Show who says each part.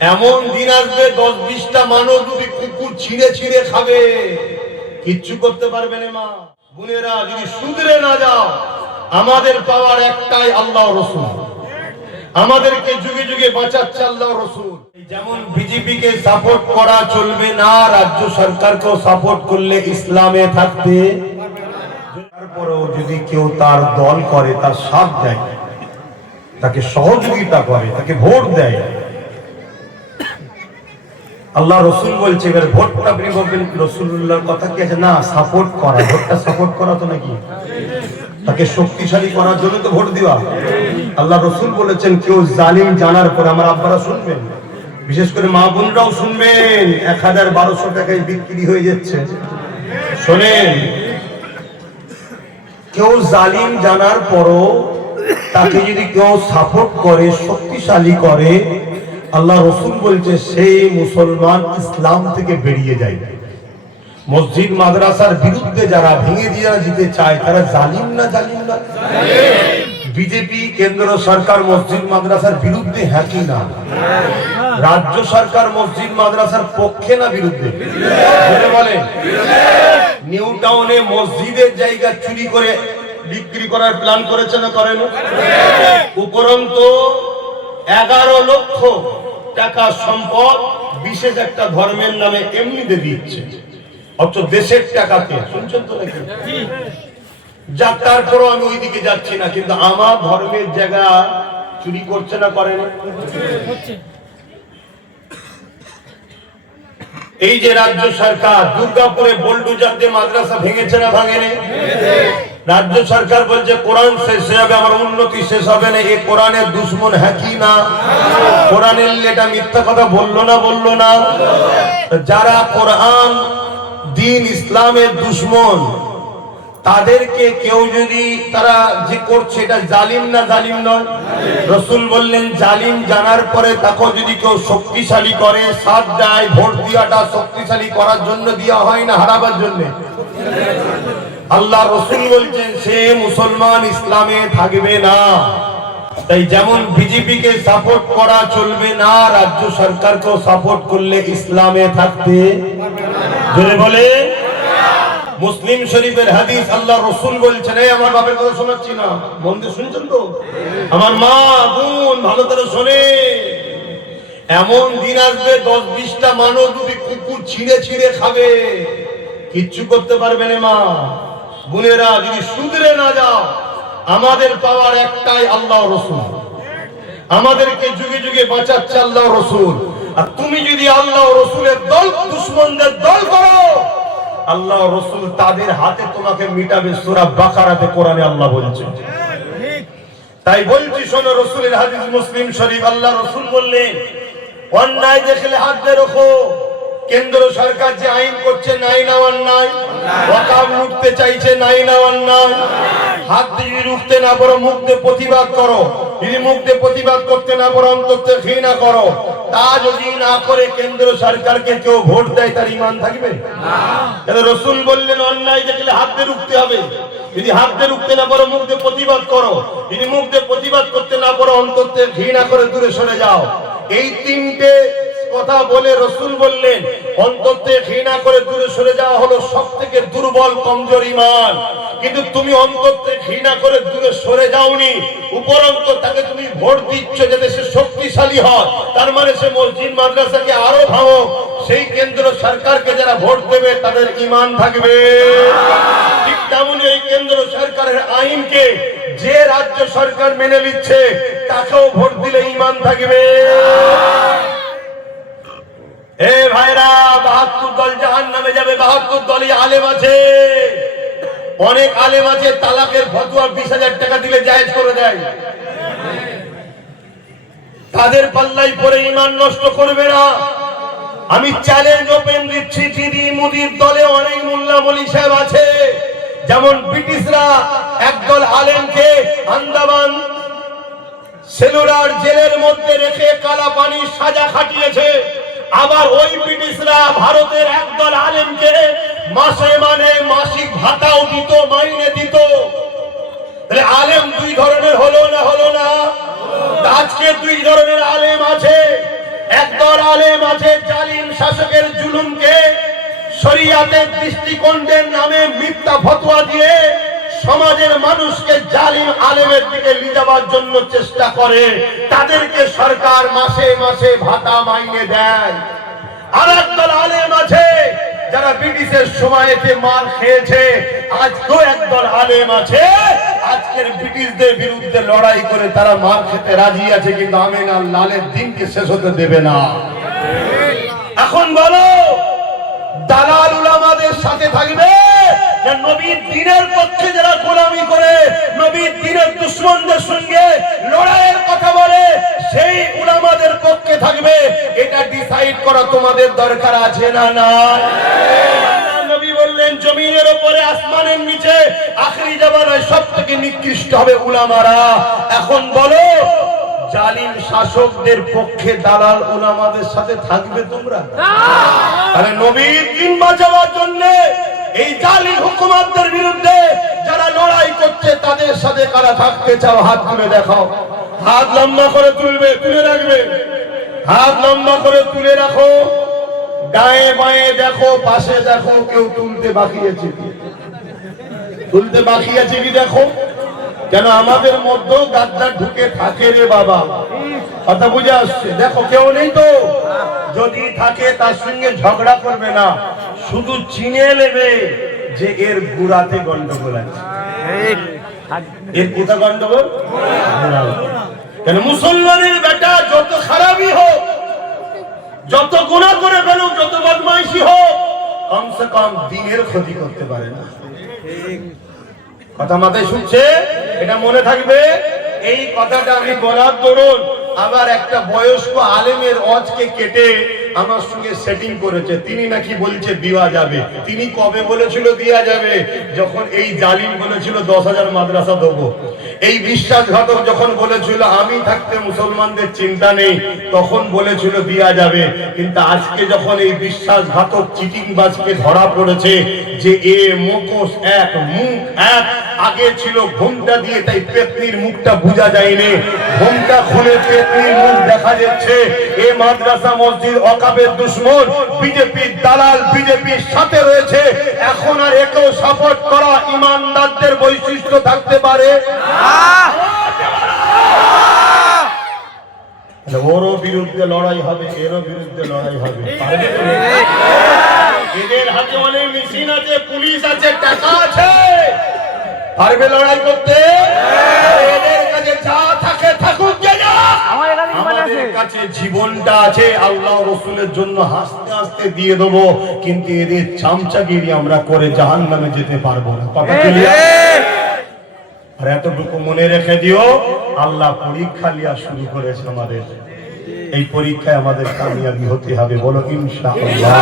Speaker 1: এমন দিন আসবে দশ বিশটা মানুষ যদি কুকুর ছিঁড়ে ছিঁড়ে খাবে। কিচ্ছু করতে পারবে না মা। বোনেরা, যদি সুদরে না যাও, আমাদের পাওয়ার একটাই আল্লাহ রসুল। আমাদেরকে যুগে যুগে বাঁচাচ্ছে আল্লাহ রসুল। যেমন বিজেপি কে সাপোর্ট করা চলবে না, রাজ্য সরকারকেও সাপোর্ট করলে ইসলামে থাকতে তারপরেও যদি কেউ তার দল করে, তার সাথ দেয়, তাকে সহযোগিতা করে, তাকে ভোট দেয় আল্লাহ রসুল বলছে, এবার ভোটটা আপনি বলবেন রসুল্লাহর কথা? কি আছে না সাপোর্ট করা, ভোটটা সাপোর্ট করা তো নাকি? তাকে শক্তিশালী করার জন্য তো ভোট দেওয়া। আল্লাহ রসুল বলেছেন, কেউ জালিম জানার পরে আমার আব্বারা শুনবেন। বিশেষ করে মা বোনরাও শুনবেন। এক হাজার বারোশো টাকায় বিক্রি হয়ে যাচ্ছে। শোনেন, কেউ জালিম জানার পরও তাকে যদি কেউ সাপোর্ট করে, শক্তিশালী করে আল্লাহ রসুল বলছে, সেই মুসলমান ইসলাম থেকে বেরিয়ে যায়। মসজিদ, মাদ্রাসার বিরুদ্ধে যারা ভেঙে দিয়ে যেতে চায়, তারা জালিম না জালিম না? বিজেপি, কেন্দ্র সরকার, মসজিদ, মাদ্রাসার বিরুদ্ধে হ্যাঁ কি না? রাজ্য সরকার, মসজিদ, মাদ্রাসার পক্ষে না বিরুদ্ধে? বলে, নিউ টাউনে মসজিদের জায়গা চুরি করে বিক্রি করার প্ল্যান করেছে না করেন? উপরন্ত এগারো লক্ষ টাকা সম্পদ বিশেষ একটা ধর্মের নামে এমনিতে দিচ্ছে। অথচ দেশের টাকাতে, শুনছেন তো নাকি? যাক তারপরও আমি ওইদিকে যাচ্ছি না, কিন্তু আমার ধর্মের জায়গা চুরি করছে না করে এই যে রাজ্য সরকার দুর্গাপুরে বোল্ডুজার দিয়ে মাদ্রাসা ভেঙেছে না ভাঙেনি? রাজ্য সরকার বলছে, কোরআন শেষ হয়ে যাবে, আমার উন্নতি শেষ হবে না। এই কোরআনের দুশ্মন হ্যাঁ কি না? কোরআনের এটা মিথ্যা কথা বলল না বলল না? যারা কোরআন, দিন ইসলামের দুশ্মন, তাদেরকে কেউ যদি তারা যে করছে, এটা জালিম না জালিম নয়? রসুল বললেন, জালিম জানার পরে তাকে যদি কেউ শক্তিশালী করে, সাথ দেয়, ভোট দিয়াটা শক্তিশালী করার জন্য দেওয়া হয় না, হারাবার জন্য? আল্লাহ রসুল বলছেন, সে মুসলমান ইসলামে থাকবে না। তাই যেমন বিজেপি কে সাপোর্ট করা চলবে না, রাজ্য সরকারকেও সাপোর্ট করলে ইসলামে থাকতে বলে। মুসলিম শরীফের হাদিস আল্লাহ রসুল বলছেন আমার বাপের কথা শোনাচ্ছি না। মন দিয়ে শুনছেন তো? আমার মা, বোন, ভালো করে শোনে। এমন দিন আসবে দশ বিশটা মানুষ যদি কুকুর ছিঁড়ে ছিঁড়ে খাবে। কিচ্ছু করতে পারবে না মা। বোনেরা, যদি সুদরে না যাও, আমাদের পাওয়ার একটাই আল্লাহ রসুল। আমাদেরকে যুগে যুগে বাঁচাচ্ছে আল্লাহ রসুল। আর তুমি যদি আল্লাহ রসুলের দল, দুশ্মনদের দল করো আল্লাহ রসুল তাদের হাতে তোমাকে মিটাবে সুরা বাকারাতে কোরআনে আল্লাহ বলছে। তাই বলছি, শোনো, রসুলের হাদিস মুসলিম শরীফ আল্লাহ রসুল বললেন, অন্যায় দেখলে হাত দিয়ে রাখো। কেন্দ্র সরকার যে আইন করছে, নাই না অন্যায় ওয়াকাব চাইছে নাই না অন্যায় হাত দিয়ে রুখতে না পারো, মুখ দিয়ে প্রতিবাদ করো। যদি মুখ দিয়ে প্রতিবাদ করতে না পারো, অন্তত ঘৃণা করো। তা যদি না করে, কেন্দ্র সরকারকে কেউ ভোট দেয়, তার ইমান থাকবে? রসুল বললেন, অন্যায় দেখলে হাত দিয়ে রুখতে হবে। যদি হাত দিয়ে রুখতে না পারো, মুখ দিয়ে প্রতিবাদ করো। যদি মুখ দিয়ে প্রতিবাদ করতে না পারো, অন্তত ঘৃণা করে দূরে সরে যাও। এই তিনটে কথা বলে রসুল বললেন অন্তত ঘৃণা করে দূরে সরে যাওয়া হলো সব থেকে দুর্বল, কমজোর ইমান কিন্তু তুমি অন্তত ঘৃণা করে দূরে সরে যাওনি। উপরন্ত তাকে তুমি ভোট দিচ্ছ যাতে সে শক্তিশালী হয়। তার মানে সে মসজিদ, মাদ্রাসাকে আরও ভাবো সেই কেন্দ্র সরকারকে যারা ভোট দেবে, তাদের ইমান থাকবে। ঠিক তেমনই এই কেন্দ্র সরকারের আইনকে যে রাজ্য সরকার মেনে নিচ্ছে, তাকেও ভোট দিলে ইমান থাকবে। হে ভাইরা, বাহাত্তর দল জাহান নামে যাবে, বাহাত্তর দলই আলেম আছে। অনেক আলেম আছে, তালাকের ফতুয়া বিশ হাজার টাকা দিলে জায়েজ করে দেয়। তাদের পাল্লাই পরে ইমান নষ্ট করবে না। আমি চ্যালেঞ্জ ওপেন দিচ্ছি দিদি মুদির দলে অনেক মোল্লা মলি সাহেব আছে। যেমন ব্রিটিশরা একদল আলেমকে আন্দামান সেলুলার জেলের মধ্যে রেখে কালা পানির সাজা খাটিয়েছে। আবার ওই ব্রিটিশরা ভারতের একদল আলেমকে মাসে মানে মাসিক ভাতাও দিত, মাইনে দিত। তাহলে আলেম দুই ধরনের হলো না হলো না? আজকে দুই ধরনের আলেম আছে। একদল আলেম আছে জালিম শাসকের জুলুমকে শরিয়াতের দৃষ্টিকোণের নামে মিথ্যা ফতোয়া দিয়ে সমাজের মানুষকে জালিম আলেমের দিকে নিয়ে যাওয়ার জন্য চেষ্টা করে, তাদেরকে সরকার মাসে মাসে ভাতা মাইনে দেয়। আর একদল আলেম আছে যারা ব্রিটিশের সময়তে মার খেয়েছে। আজকেও একদল আলেম আছে, আজকের ব্রিটিশদের বিরুদ্ধে লড়াই করে তারা মার খেতে রাজি আছে, কিন্তু আমিন আর লালের দিনকে শেষ হতে দেবে না। এখন বলো, দালাল উলামাদের সাথে থাকবে? না নবীর দিনের পক্ষে যারা গোলামি করে নবীর দিনের দুশ্মনদের সঙ্গে লড়াইয়ের কথা বলে সেই উলামাদের পক্ষে থাকবে। এটা ডিসাইড করা তোমাদের দরকার আছে না না? নবী বললেন জমিনের উপরে আসমানের নিচে আখরি জামানায় সব থেকে নিকৃষ্ট হবে উলামারা। এখন বলো জালিম শাসকদের পক্ষে দালাল উলামাদের সাথে থাকবে তোমরা? তাহলে নবীর দিন বাঁচাবার জন্য এই জালিম হুকুমাতদের বিরুদ্ধে যারা লড়াই করছে, তাদের সাথে কারা থাকতে চাও? হাত তুলে দেখাও হাত লম্বা করে তুলবে, তুলে রাখবে। হাত লম্বা করে তুলে রাখো। ডায়ে বায়ে দেখো, পাশে দেখো, কেউ তুলতে বাকি আছে? তুলতে বাকি আছে কি দেখো? কেন আমাদের মধ্যেও গাদ্দার ঢুকে থাকে রে বাবা। কথা বুঝে আসছে? দেখো, কেউ নেই তো? যদি থাকে, তার সঙ্গে ঝগড়া করবে না। শুধু চিনে নেবে যে এর গুড়াতে গন্ডগোল আছে। এর কোথা গন্ডগোল? কেন মুসলমানের বেটা যত খারাপই হোক, যত গুণা করে ফেলুক, যত বদমাইশি হোক, কমসে কম দিনের ক্ষতি করতে পারে না। কথা মাথায় শুনছে? এটা মনে থাকবে? এই কথাটা আমি বলার দরুন, আবার একটা বয়স্ক আলেমের অজকে কেটে আমার সঙ্গে সেটিং করেছে। তিনি নাকি বলছে, দেওয়া যাবে। তিনি কবে বলেছিল, দেওয়া যাবে? যখন এই জালিম বলেছিল, দশ হাজার মাদ্রাসা দেবো। এই বিশ্বাসঘাতক যখন বলেছিল, আমি থাকতে মুসলমানদের চিন্তা নেই। তখন বলেছিল, দেওয়া যাবে। কিন্তু আজকে যখন এই বিশ্বাসঘাতক চিটিংবাজকে ধরা পড়েছে যে এ মুখোশ এক, মুখ এক আগে ছিল ঘুমটা দিয়ে, তাই পেতনির মুখটা বোঝা যায়নি। ঘুমটা খুলে পেতনির মুখ দেখা যাচ্ছে। এ মাদ্রাসা মসজিদ অকাবের দুশ্মন। বিজেপির দালাল বিজেপির সাথে রয়েছে। এখন আর একেও সাপোর্ট করা ইমানদারদের বৈশিষ্ট্য থাকতে পারে। ওরও বিরুদ্ধে লড়াই হবে, এরও বিরুদ্ধে লড়াই হবে। এদের হাতে অনেক মেশিন আছে পুলিশ আছে, টাকা আছে। পারবে লড়াই করতে? এদের কাছে যা থাকে থাকুক আমাদের কাছে জীবনটা আছে আল্লাহ রসুলের জন্য হাসতে হাসতে দিয়ে দেবো কিন্তু এদের চামচাগিরি আমরা করে জাহান নামে যেতে পারব না। কথা আর এতটুকু মনে রেখে দিও আল্লাহ পরীক্ষা লিয়া শুরু করেছে আমাদের। এই পরীক্ষায় আমাদের কামিয়াবি হতে হবে বলো ইনশাআল্লাহ।